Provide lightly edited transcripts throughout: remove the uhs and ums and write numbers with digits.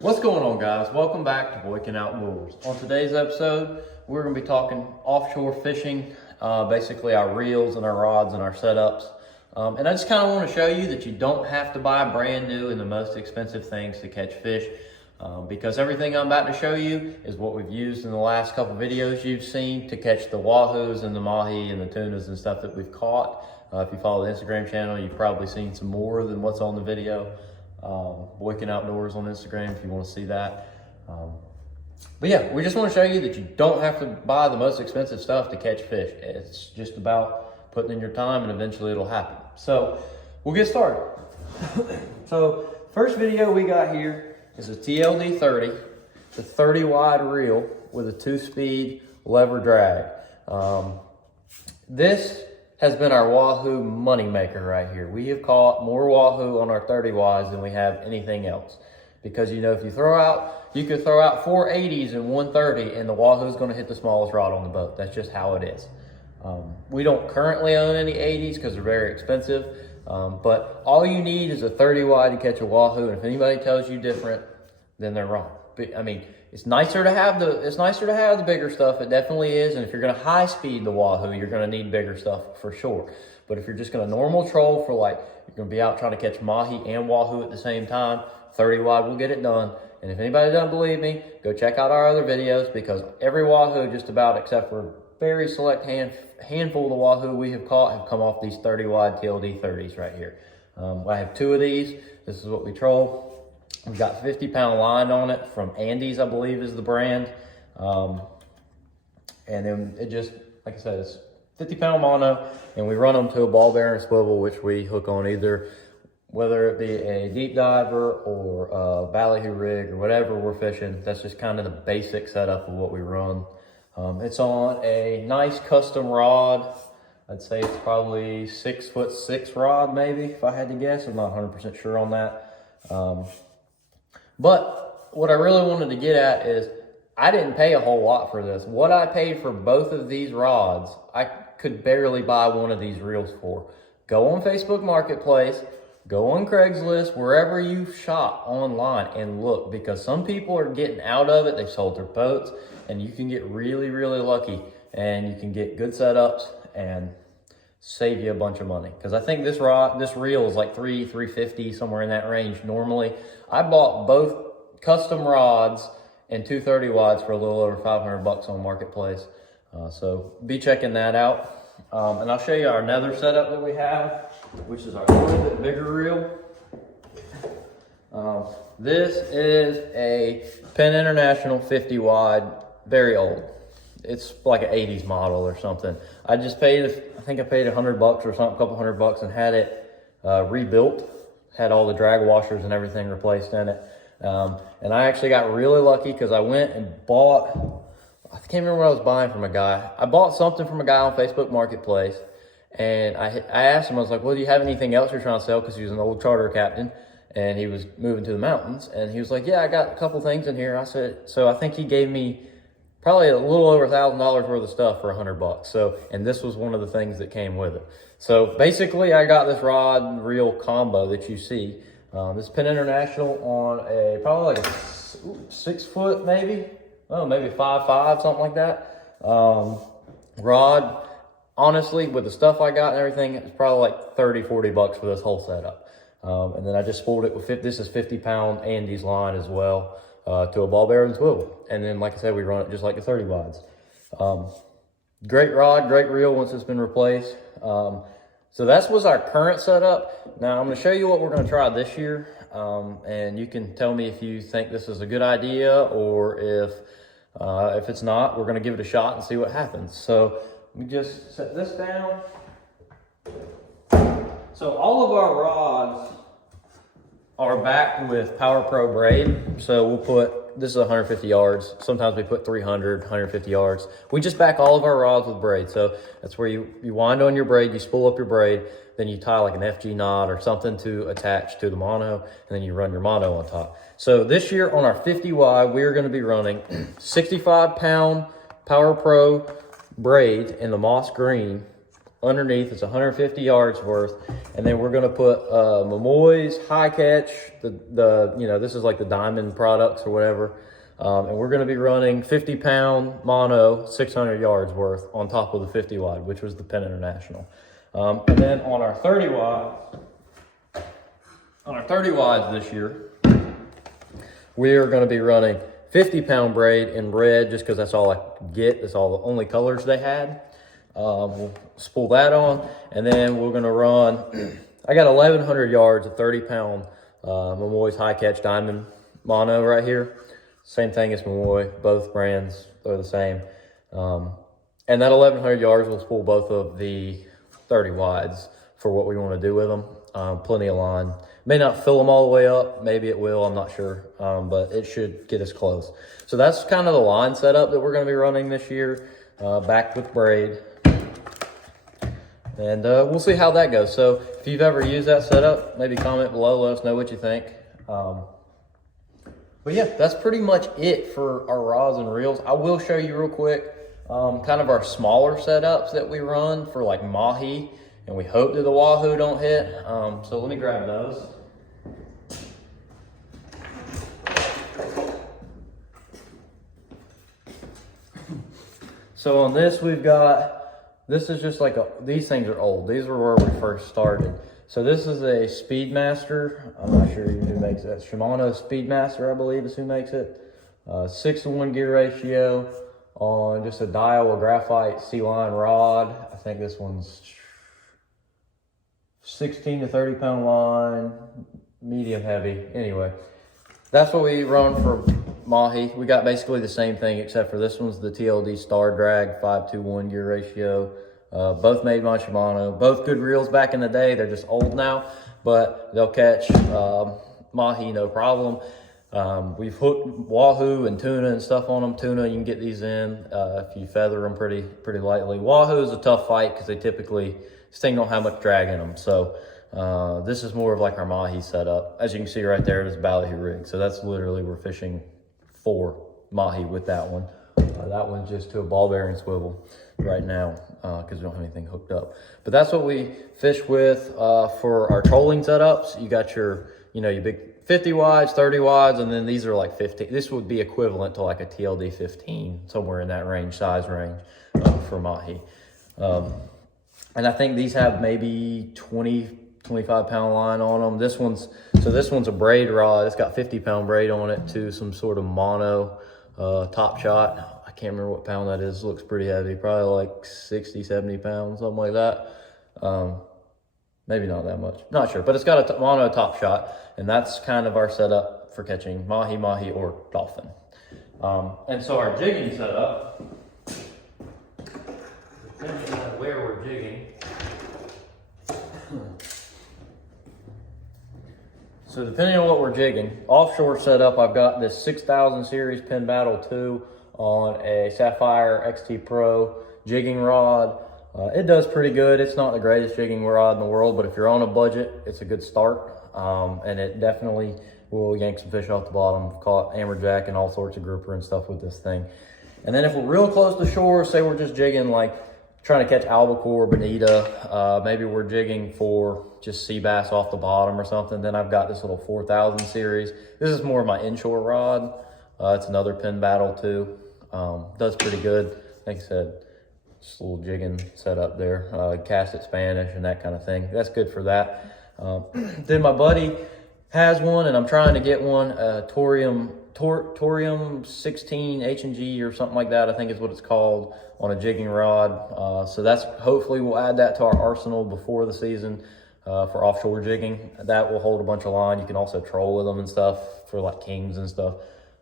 What's going on, guys? Welcome back to Boykin Outdoors. On today's episode, we're going to be talking offshore fishing, basically our reels and our rods and our setups. And I just kind of want to show you that you don't have to buy brand new and the most expensive things to catch fish, because everything I'm about to show you is what we've used in the last couple videos you've seen to catch the wahoos and the mahi and the tunas and stuff that we've caught. If you follow the Instagram channel, you've probably seen some more than what's on the video. Boykin Outdoors on Instagram if you want to see that. But yeah, we just want to show you that you don't have to buy the most expensive stuff to catch fish. It's just about putting in your time and eventually it'll happen. So we'll get started. So first video we got here is a TLD 30. It's a 30 wide reel with a 2-speed lever drag. This has been our wahoo money maker right here. We have caught more wahoo on our 30 wides than we have anything else. Because you know, if you could throw out 4 80s and 130 and the wahoo is gonna hit the smallest rod on the boat. That's just how it is. We don't currently own any 80s because they're very expensive. But all you need is a 30 wide to catch a wahoo. And if anybody tells you different, then they're wrong. But, I mean, it's nicer to have the bigger stuff. It definitely is. And if you're gonna high speed the wahoo, you're gonna need bigger stuff for sure. But if you're just gonna normal troll for, like, you're gonna be out trying to catch mahi and wahoo at the same time, 30 wide will get it done. And if anybody doesn't believe me, go check out our other videos, because every wahoo, just about except for very select handful of the wahoo we have caught, have come off these 30 wide TLD 30s right here. I have 2 of these. This is what we troll. We've got 50-pound line on it from Andy's, I believe is the brand. And then it just, like I said, it's 50-pound mono, and we run them to a ball bearing swivel, which we hook on either, whether it be a deep diver or a ballyhoo rig or whatever we're fishing. That's just kind of the basic setup of what we run. It's on a nice custom rod. I'd say it's probably 6'6" rod, maybe, if I had to guess. I'm not 100% sure on that. But what I really wanted to get at is I didn't pay a whole lot for this. What I paid for both of these rods, I could barely buy one of these reels for. Go on Facebook Marketplace, go on Craigslist, wherever you shop online, and look, because some people are getting out of it. They've sold their boats, and you can get really, really lucky, and you can get good setups and save you a bunch of money. Because I think this reel is like $350, somewhere in that range normally. I bought both custom rods and 2 30 wides for a little over 500 bucks on Marketplace. So be checking that out. And I'll show you our nether setup that we have, which is our little bit bigger reel. This is a Penn International 50 wide, very old. It's like an 80s model or something. I just paid, I think I paid 100 bucks or something, a couple $100, and had it rebuilt. Had all the drag washers and everything replaced in it. And I actually got really lucky because I went and bought, I can't remember what I was buying from a guy. I bought something from a guy on Facebook Marketplace, and I asked him, I was like, well, do you have anything else you're trying to sell? Because he was an old charter captain and he was moving to the mountains. And he was like, yeah, I got a couple things in here. I said, so I think he gave me probably a little over $1,000 worth of stuff for 100 bucks. So, and this was one of the things that came with it. So basically I got this rod and reel combo that you see. This Penn International on a, probably like a 6 foot maybe. Oh, maybe 5'5", something like that. Rod, honestly, with the stuff I got and everything, it's probably like 30, 40 bucks for this whole setup. And then I just spooled it with, this is 50-pound Andy's line as well, to a ball bearing swivel. And then, like I said, we run it just like the 30 wides. Great rod, great reel once it's been replaced. So that was our current setup. Now I'm going to show you what we're going to try this year. And you can tell me if you think this is a good idea, or if it's not, we're going to give it a shot and see what happens. So let me just set this down. So all of our rods are backed with Power Pro braid. So we'll put, this is 150 yards. Sometimes we put 300, 150 yards. We just back all of our rods with braid. So that's where you wind on your braid, you spool up your braid, then you tie like an FG knot or something to attach to the mono, and then you run your mono on top. So this year on our 50 wide, we're gonna be running 65-pound Power Pro braid in the moss green underneath. It's 150 yards worth. And then we're gonna put Mamoy's high catch, this is like the diamond products or whatever. And we're gonna be running 50-pound mono, 600 yards worth on top of the 50 wide, which was the Penn International. And then on our 30 wides this year, we are gonna be running 50-pound braid in red, just because that's all I could get. That's all the only colors they had. We'll spool that on, and then we're gonna run, I got 1,100 yards of 30-pound Mamoy's high catch diamond mono right here. Same thing as Mamoy, both brands are the same. And that 1,100 yards will spool both of the 30 wides for what we want to do with them. Plenty of line. May not fill them all the way up. Maybe it will, I'm not sure. But it should get us close. So that's kind of the line setup that we're going to be running this year, backed with braid. And we'll see how that goes. So if you've ever used that setup, maybe comment below, let us know what you think. But yeah, that's pretty much it for our rods and reels. I will show you real quick kind of our smaller setups that we run for like MAHI, and we hope that the WAHOO don't hit. So let me grab those. So on this, we've got, this is just like these things are old. These were where we first started. So this is a Speedmaster. I'm not sure who makes that. Shimano Speedmaster, I believe, is who makes it. 6-to-1 gear ratio on just a Daiwa graphite C-line rod. I think this one's 16 to 30 pound line, medium heavy. Anyway, that's what we run for MAHI. We got basically the same thing, except for this one's the TLD Star Drag 5-to-1 gear ratio. Both made by Shimano. Both good reels back in the day. They're just old now, but they'll catch MAHI no problem. We've hooked WAHOO and TUNA and stuff on them. TUNA, you can get these in if you feather them pretty lightly. WAHOO is a tough fight because this thing don't have much drag in them. So this is more of like our MAHI setup. As you can see right there, it is ballyhoo rig. So that's literally, we're fishing for MAHI with that one. That one's just to a ball bearing swivel right now because we don't have anything hooked up. But that's what we fish with for our trolling setups. You got your big 50 wides, 30 wides, and then these are like 15. This would be equivalent to like a TLD 15, somewhere in that size range for MAHI. And I think these have maybe 25 pound line on them. This one's a braid rod. It's got 50 pound braid on it to some sort of mono top shot. I can't remember what pound that is. It looks pretty heavy, probably like 60, 70 pounds, something like that. Maybe not that much, not sure, but it's got a mono top shot, and that's kind of our setup for catching MAHI, or dolphin. And so our jigging setup, depending on where we're jigging. So depending on what we're jigging, offshore setup, I've got this 6000 series Penn Battle 2 on a Sapphire XT Pro jigging rod. It does pretty good. It's not the greatest jigging rod in the world, but if you're on a budget, it's a good start. And it definitely will yank some fish off the bottom. Caught amberjack and all sorts of grouper and stuff with this thing. And then if we're real close to shore, say we're just jigging like trying to catch albacore, bonita, maybe we're jigging for just sea bass off the bottom or something, then I've got this little 4000 series. This is more of my inshore rod. It's another Penn Battle 2. Does pretty good. Like I said, just a little jigging setup there. Cast it Spanish and that kind of thing. That's good for that. Then my buddy has one, and I'm trying to get one, Torium 16 H&G or something like that, I think is what it's called, on a jigging rod. So that's, hopefully we'll add that to our arsenal before the season for offshore jigging. That will hold a bunch of line. You can also troll with them and stuff for like kings and stuff.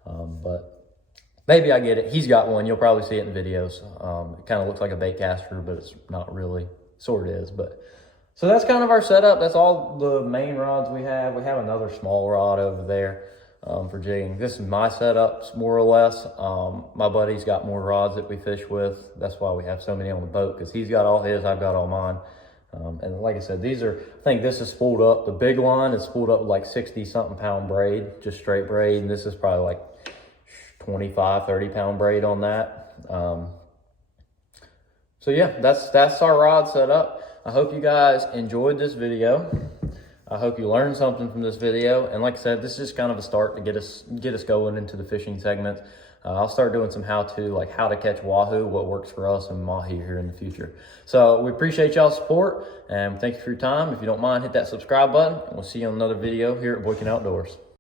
But maybe I get it. He's got one. You'll probably see it in videos. It kind of looks like a bait caster, but it's not really. Sort of is. But so that's kind of our setup. That's all the main rods we have. We have another small rod over there for jigging. This is my setups, more or less. My buddy's got more rods that we fish with. That's why we have so many on the boat, because he's got all his, I've got all mine. And like I said, these are, I think this is spooled up. The big line is spooled up with like 60-something pound braid, just straight braid. And this is probably like 25, 30 pound braid on that. So So yeah, that's our rod setup. I hope you guys enjoyed this video. I hope you learned something from this video. And like I said, this is just kind of a start to get us going into the fishing segments. I'll start doing some how-to, like how to catch wahoo, what works for us and mahi here in the future. So we appreciate y'all's support and thank you for your time. If you don't mind, hit that subscribe button. And we'll see you on another video here at Boykin Outdoors.